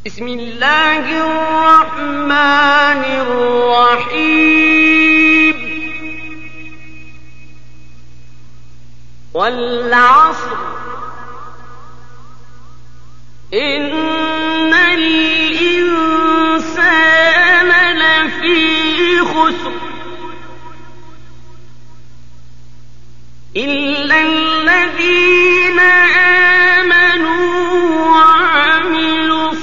Bismillahirrahmanirrahim. Wal 'ashr innal insana lafi khusr illa alladhina amanu wa 'amilus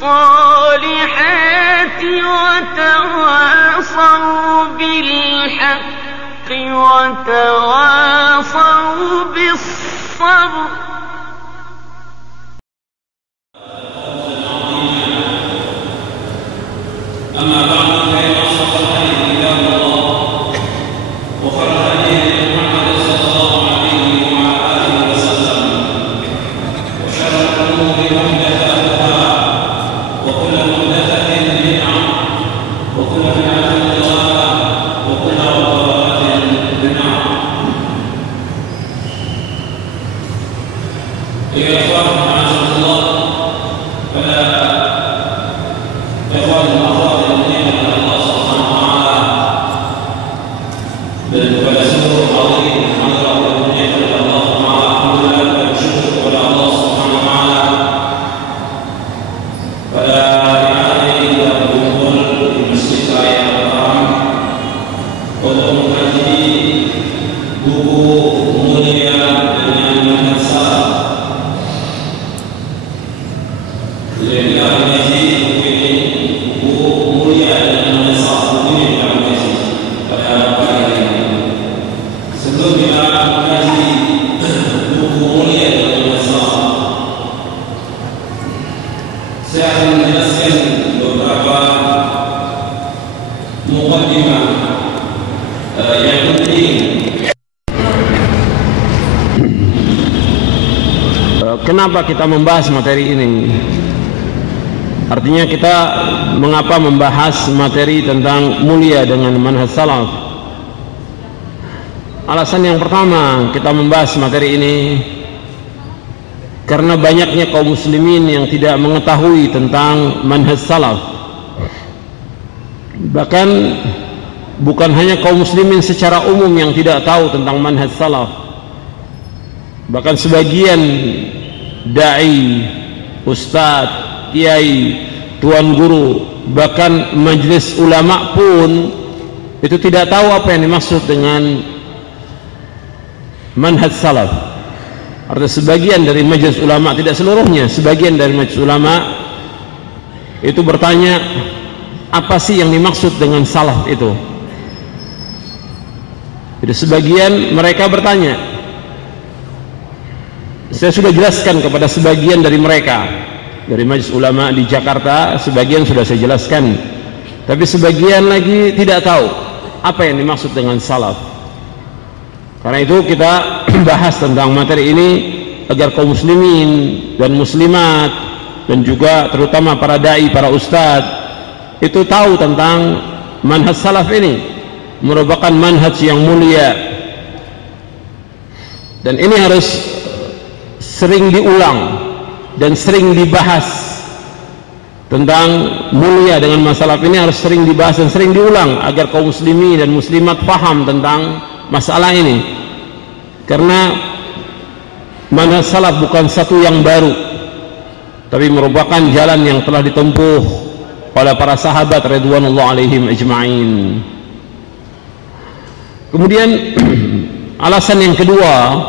salihati wa tawasaw bil haqqi wa tawasaw bis sabr. أما بعد فإن أصدق الحديث كتاب الله وخير الهدي محمد صلى الله عليه وعلى آله وسلم وشر الأمور محدثاتها وكل محدثة بدعة وكل بدعة ضلالة وكل ضلالة في النار. أيها الإخوة عزكم الله فلا إخوان الأفاضل بالفلسفة العظيم حضرة والمنية الله تعالى الحمد لله والشكر على الله سبحانه وتعالى فلا إعادة إلا بالقول المسجد آية الحرام ومحاجبي buku mulia dengan manhaj salaf. Jadi mengaji buku ini buku mulia dengan manhaj salaf ini dalam mengaji pada pagi ini. Sebelum kita mengaji buku mulia dengan manhaj salaf, saya akan menjelaskan beberapa muqaddimah yang penting. Kenapa kita membahas materi ini? Artinya kita mengapa membahas materi tentang mulia dengan manhaj salaf? Alasan yang pertama kita membahas materi ini karena banyaknya kaum muslimin yang tidak mengetahui tentang manhaj salaf. Bahkan bukan hanya kaum muslimin secara umum yang tidak tahu tentang manhaj salaf. Bahkan sebagian dai, ustadz, kiai, tuan guru, bahkan majelis ulama pun itu tidak tahu apa yang dimaksud dengan manhaj salaf. Artinya sebagian dari majelis ulama, tidak seluruhnya, sebagian dari majelis ulama itu bertanya apa sih yang dimaksud dengan salaf itu. Jadi sebagian mereka bertanya, saya sudah jelaskan kepada sebagian dari mereka, dari majelis ulama di Jakarta, sebagian sudah saya jelaskan, tapi sebagian lagi tidak tahu apa yang dimaksud dengan salaf. Karena itu kita bahas tentang materi ini agar kaum muslimin dan muslimat dan juga terutama para dai, para ustadz itu tahu tentang manhaj salaf ini, merupakan manhaj yang mulia, dan ini harus sering diulang dan sering dibahas. Tentang mulia dengan masalah ini harus sering dibahas dan sering diulang agar kaum muslimin dan muslimat paham tentang masalah ini. Karena manhaj salaf bukan satu yang baru, tapi merupakan jalan yang telah ditempuh oleh para sahabat radhiyallahu alaihim ajma'in. Kemudian alasan yang kedua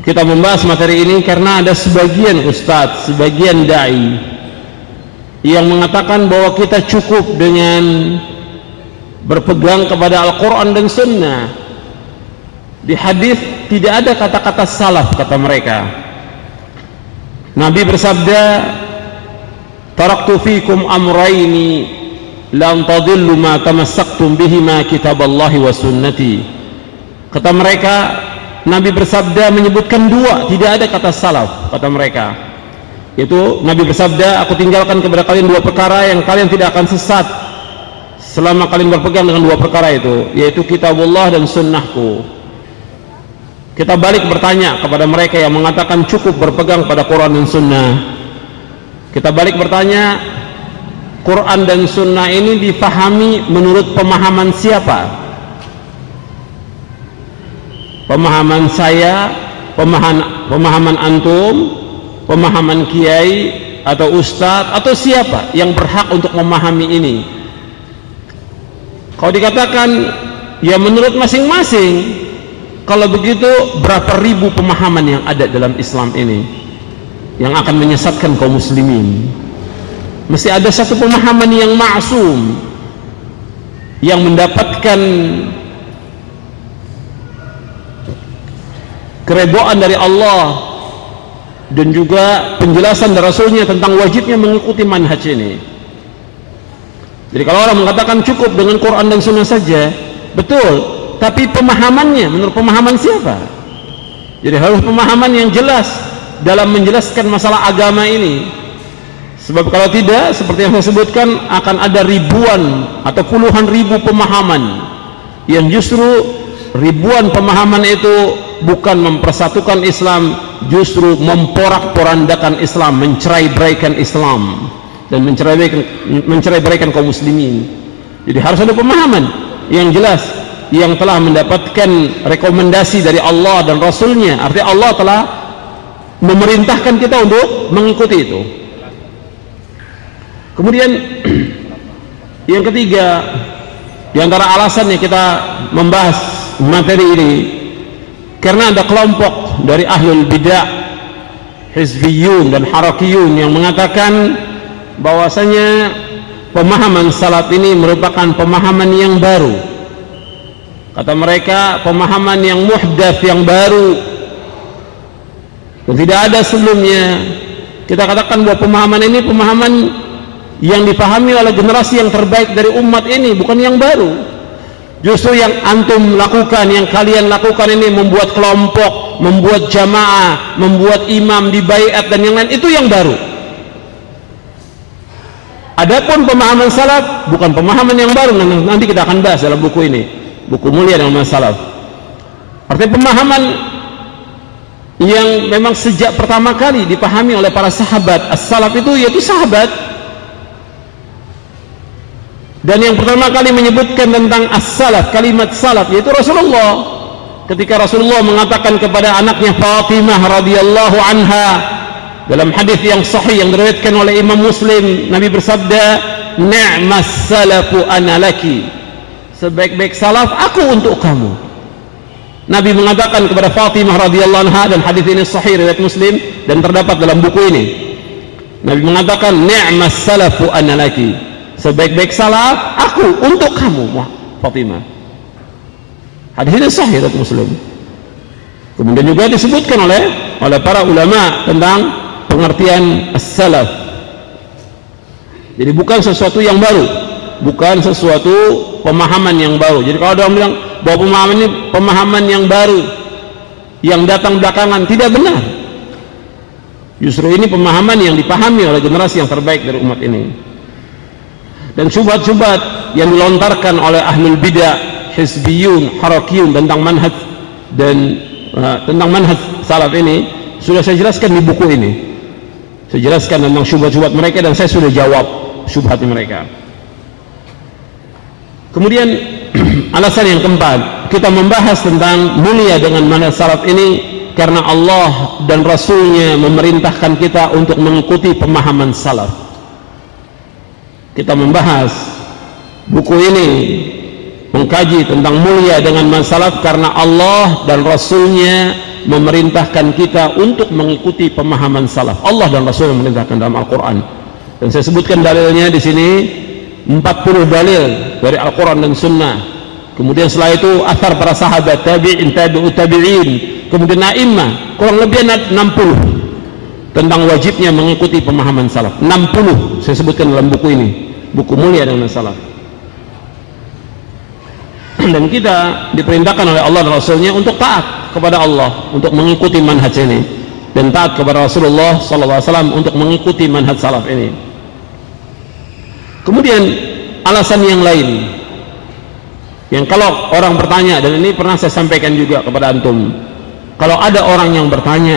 kita membahas materi ini karena ada sebagian ustadz, sebagian dai yang mengatakan bahwa kita cukup dengan berpegang kepada Al-Quran dan Sunnah. Di hadis tidak ada kata-kata salaf, kata mereka. Nabi bersabda, taraktu fikum amraini lan tadillu ma tamassaktum bihima kitaballahi wa sunnati. Kata mereka, Nabi bersabda menyebutkan dua, tidak ada kata salaf, kata mereka. Itu Nabi bersabda, aku tinggalkan kepada kalian dua perkara yang kalian tidak akan sesat selama kalian berpegang dengan dua perkara itu, yaitu kitabullah dan sunnahku. Kita balik bertanya kepada mereka yang mengatakan cukup berpegang pada Quran dan Sunnah. Kita balik bertanya, Quran dan Sunnah ini difahami menurut pemahaman siapa? Pemahaman saya, pemahaman antum, pemahaman kiai atau ustadz, atau siapa yang berhak untuk memahami ini? Kalau dikatakan ya menurut masing-masing, kalau begitu berapa ribu pemahaman yang ada dalam Islam ini yang akan menyesatkan kaum muslimin? Mesti ada satu pemahaman yang ma'sum, yang mendapatkan keridhaan dari Allah dan juga penjelasan dari Rasulnya tentang wajibnya mengikuti manhaj ini. Jadi kalau orang mengatakan cukup dengan Quran dan Sunnah saja, betul, tapi pemahamannya menurut pemahaman siapa? Jadi harus pemahaman yang jelas dalam menjelaskan masalah agama ini. Sebab kalau tidak, seperti yang saya sebutkan, akan ada ribuan atau puluhan ribu pemahaman yang justru ribuan pemahaman itu bukan mempersatukan Islam, justru memporak-porandakan Islam, mencerai-beraikan Islam dan mencerai-beraikan kaum muslimin. Jadi harus ada pemahaman yang jelas, yang telah mendapatkan rekomendasi dari Allah dan Rasulnya. Artinya Allah telah memerintahkan kita untuk mengikuti itu. Kemudian yang ketiga, di antara alasannya kita membahas materi ini, karena ada kelompok dari ahlul bidah, hizbiyun dan harakiyun yang mengatakan bahwasanya pemahaman salaf ini merupakan pemahaman yang baru. Kata mereka, pemahaman yang muhdats, yang baru, dan tidak ada sebelumnya. Kita katakan bahwa pemahaman ini pemahaman yang dipahami oleh generasi yang terbaik dari umat ini, bukan yang baru. Justru yang antum lakukan, yang kalian lakukan ini, membuat kelompok, membuat jamaah, membuat imam di baiat dan yang lain, itu yang baru. Adapun pemahaman salaf bukan pemahaman yang baru, nanti kita akan bahas dalam buku ini, buku mulia dalam salaf. Artinya pemahaman yang memang sejak pertama kali dipahami oleh para sahabat as-salaf itu, yaitu sahabat. Dan yang pertama kali menyebutkan tentang as-salaf, kalimat salaf, yaitu Rasulullah. Ketika Rasulullah mengatakan kepada anaknya Fatimah radhiyallahu anha dalam hadis yang sahih yang diriwayatkan oleh Imam Muslim, Nabi bersabda, "Ni'mas salafu ana laki." Sebaik-baik salaf aku untuk kamu. Nabi mengatakan kepada Fatimah radhiyallahu anha, dan hadis ini sahih riwayat Muslim dan terdapat dalam buku ini. Nabi mengatakan, "Ni'mas salafu ana laki." Sebaik-baik salaf aku untuk kamu, Fatimah. Hadis ini sahih riwayat Muslim. Kemudian juga disebutkan oleh para ulama tentang pengertian as-salaf. Jadi bukan sesuatu yang baru, bukan sesuatu pemahaman yang baru. Jadi kalau ada orang bilang bahwa pemahaman ini pemahaman yang baru, yang datang belakangan, tidak benar. Justru ini pemahaman yang dipahami oleh generasi yang terbaik dari umat ini. Dan syubhat-syubhat yang dilontarkan oleh ahlul bidah, hizbiyun, harakiyun tentang manhaj dan tentang manhaj salaf ini sudah saya jelaskan di buku ini. Saya jelaskan tentang syubhat-syubhat mereka dan saya sudah jawab syubhat mereka. Kemudian alasan yang keempat, kita membahas tentang mulia dengan manhaj salaf ini karena Allah dan Rasulnya memerintahkan kita untuk mengikuti pemahaman salaf. Kita membahas buku ini, mengkaji tentang mulia dengan manhaj salaf karena Allah dan Rasulnya memerintahkan kita untuk mengikuti pemahaman salaf. Allah dan Rasul memerintahkan dalam Al-Quran, dan saya sebutkan dalilnya di sini 40 dalil dari Al-Quran dan Sunnah. Kemudian setelah itu athar para sahabat, tabi'in, tabi'ut tabi'in, kemudian a'immah, kurang lebih 60 tentang wajibnya mengikuti pemahaman salaf. 60 saya sebutkan dalam buku ini, buku mulia dengan salaf. Dan kita diperintahkan oleh Allah dan Rasulnya untuk taat kepada Allah, untuk mengikuti manhaj ini, dan taat kepada Rasulullah SAW untuk mengikuti manhaj salaf ini. Kemudian alasan yang lain, yang kalau orang bertanya, dan ini pernah saya sampaikan juga kepada antum, kalau ada orang yang bertanya